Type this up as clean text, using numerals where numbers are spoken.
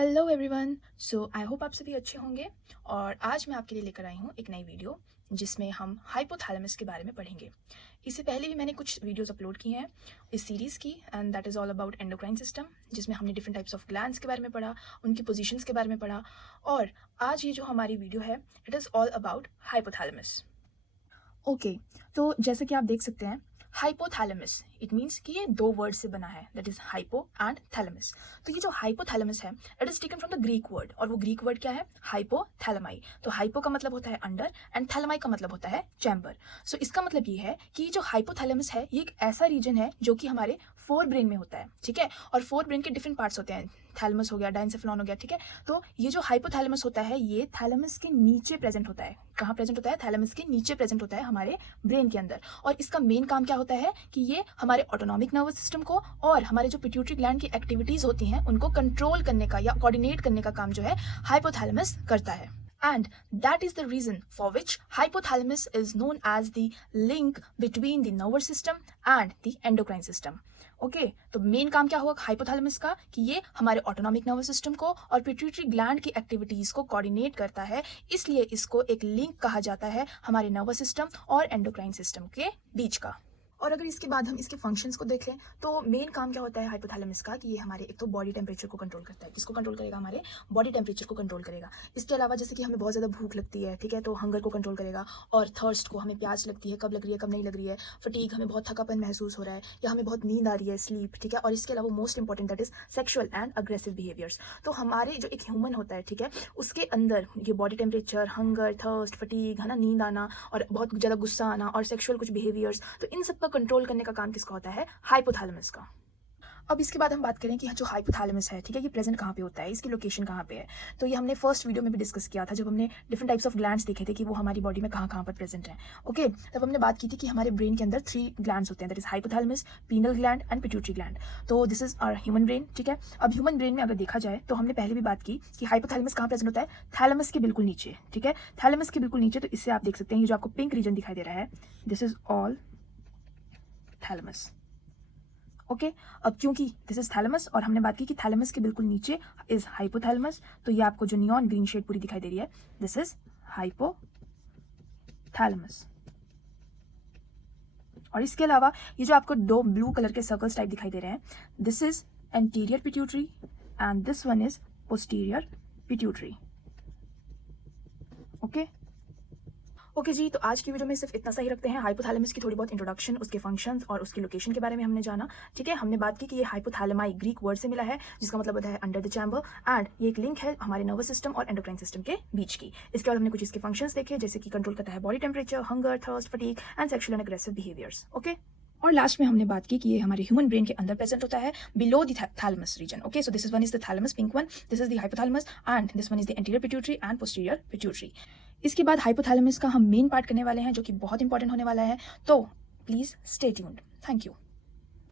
Hello everyone. I hope आप सभी अच्छे होंगे। और आज मैं आपके लिए लेकर आई हूँ एक नई वीडियो जिसमें हम हाइपोथैलेमस के बारे में पढ़ेंगे। इससे पहले भी मैंने कुछ वीडियोस अपलोड की हैं इस सीरीज़ की, and that is all about endocrine system, जिसमें हमने डिफरेंट टाइप्स ऑफ ग्लैंड्स के बारे में पढ़ा, उनकी पोजीशंस के बारे में पढ़ा। और आज ये जो हमारी वीडियो है, it is all about hypothalamus. Okay, तो जैसे कि आप देख सकते हैं, हाइपोथैलेमस इट मीन्स कि ये दो वर्ड से बना है, that is hypo and thalamus. तो ये जो हाइपोथैलेमस है, it is taken from the Greek word, और वो ग्रीक वर्ड क्या है? हाइपोथैलेमाई। तो हाइपो का मतलब होता है अंडर एंड थैलेमाई का मतलब होता है चैम्बर। सो इसका मतलब ये है कि ये जो हाइपोथैलेमस है, ये एक ऐसा रीजन है जो कि हमारे फोर ब्रेन में होता है, ठीक है। और फोर ब्रेन के डिफरेंट पार्ट्स होते हैं, थैलेमस हो गया, डाइनसेफेलॉन हो गया, ठीक है। तो ये जो हाइपोथैलेमस होता है, ये थैलेमस के नीचे प्रेजेंट होता है। कहाँ प्रेजेंट होता है? थैलेमस के नीचे प्रेजेंट होता है हमारे ब्रेन के अंदर। और इसका मेन काम क्या होता है कि ये हमारे ऑटोनॉमिक नर्वस सिस्टम को और हमारे जो पिट्यूटरी ग्लैंड की एक्टिविटीज होती हैं उनको कंट्रोल करने का या कोऑर्डिनेट करने का काम जो है हाइपोथैलेमस करता है। And that is the reason for which hypothalamus is known as the link between the nervous system and the endocrine system. Okay, तो मेन काम क्या होगा हाइपोथैलेमस का कि ये हमारे ऑटोनॉमिक नर्वस सिस्टम को और पिट्यूटरी ग्लैंड की एक्टिविटीज को कोऑर्डिनेट करता है, इसलिए इसको एक लिंक कहा जाता है हमारे नर्वस सिस्टम और एंडोक्राइन सिस्टम के बीच का। और अगर इसके बाद हम इसके फंक्शंस को देखें तो मेन काम क्या होता है हाइपोथैलेमस का कि ये हमारे एक तो बॉडी टेम्परेचर को कंट्रोल करता है। किसको कंट्रोल करेगा? हमारे बॉडी टेम्परेचर को कंट्रोल करेगा। इसके अलावा जैसे कि हमें बहुत ज़्यादा भूख लगती है, ठीक है, तो हंगर को कंट्रोल करेगा। और थर्स्ट को, हमें प्यास लगती है, कब लग रही है कब नहीं लग रही है। फटीग, हमें बहुत थकापन महसूस हो रहा है या हमें बहुत नींद आ रही है, स्लीप, ठीक है। और इसके अलावा most important that is sexual and aggressive behaviours. तो हमारे जो एक ह्यूमन होता है, ठीक है, उसके अंदर ये body temperature, hunger, thirst, fatigue, है ना, नींद आना और बहुत ज़्यादा गुस्सा आना और सेक्शुअल कुछ बिहेवियर्स, तो इन सब का कंट्रोल करने का काम किसका होता है? हाइपोथैलेमस का। अब इसके बाद हम बात करें कि जो हाइपोथैलेमस है, ठीक है, ये प्रेजेंट कहाँ पे होता है, इसकी लोकेशन कहाँ पे है। तो ये हमने फर्स्ट वीडियो में भी डिस्कस किया था जब हमने डिफरेंट टाइप्स ऑफ ग्लैंड्स देखे थे कि वो हमारी बॉडी में कहाँ कहाँ पर प्रेजेंट है। ओके, तब हमने बात की थी कि हमारे ब्रेन के अंदर 3 ग्लैंड्स होते हैं, that is hypothalamus, pineal gland and pituitary gland. तो this is our human brain, ठीक है। अब ह्यूमन ब्रेन में अगर देखा जाए तो हमने पहले भी बात की कि हाइपोथैलेमस कहाँ प्रेजेंट होता है? थैलेमस के बिल्कुल नीचे, ठीक है, थैलेमस के बिल्कुल नीचे। तो इससे आप देख सकते हैं ये जो आपको पिंक रीजन दिखाई दे रहा है, this is all thalamus. Okay, अब क्योंकि दिस इज थैलेमस और हमने बात की कि थैलेमस के बिल्कुल नीचे इज हाइपोथैलेमस, तो ये आपको जो नियॉन ग्रीन शेड पूरी दिखाई दे रही है, दिस इज हाइपोथैलेमस। और इसके अलावा ये जो आपको 2 ब्लू कलर के सर्कल्स टाइप दिखाई दे रहे हैं, this is anterior pituitary and this one is posterior pituitary. Okay okay जी, तो आज की वीडियो में सिर्फ इतना सा ही रखते हैं। हाइपोथैलेमस की थोड़ी बहुत इंट्रोडक्शन, उसके फंक्शंस और उसकी लोकेशन के बारे में हमने जाना, ठीक है। हमने बात की कि ये हाइपोथैलेमाई ग्रीक वर्ड से मिला है जिसका मतलब होता है अंडर द चैम्बर, एंड ये एक लिंक है हमारे नर्वस सिस्टम और एंडोक्राइन सिस्टम के बीच की। इसके बाद हमने कुछ इसके फंक्शंस देखे, जैसे कि कंट्रोल करता है body temperature, hunger, thirst, fatigue and sexual and aggressive behaviours. Okay, और लास्ट में हमने बात की कि ये हमारे ह्यूमन ब्रेन के अंदर प्रेजेंट होता है, below the thalamus region. Okay, so this is one is the thalamus, pink one, this is the hypothalamus and this one is the anterior pituitary and posterior pituitary. इसके बाद hypothalamus का हम main part करने वाले हैं जो कि बहुत इंपॉर्टेंट होने वाला है, तो please stay tuned. Thank you.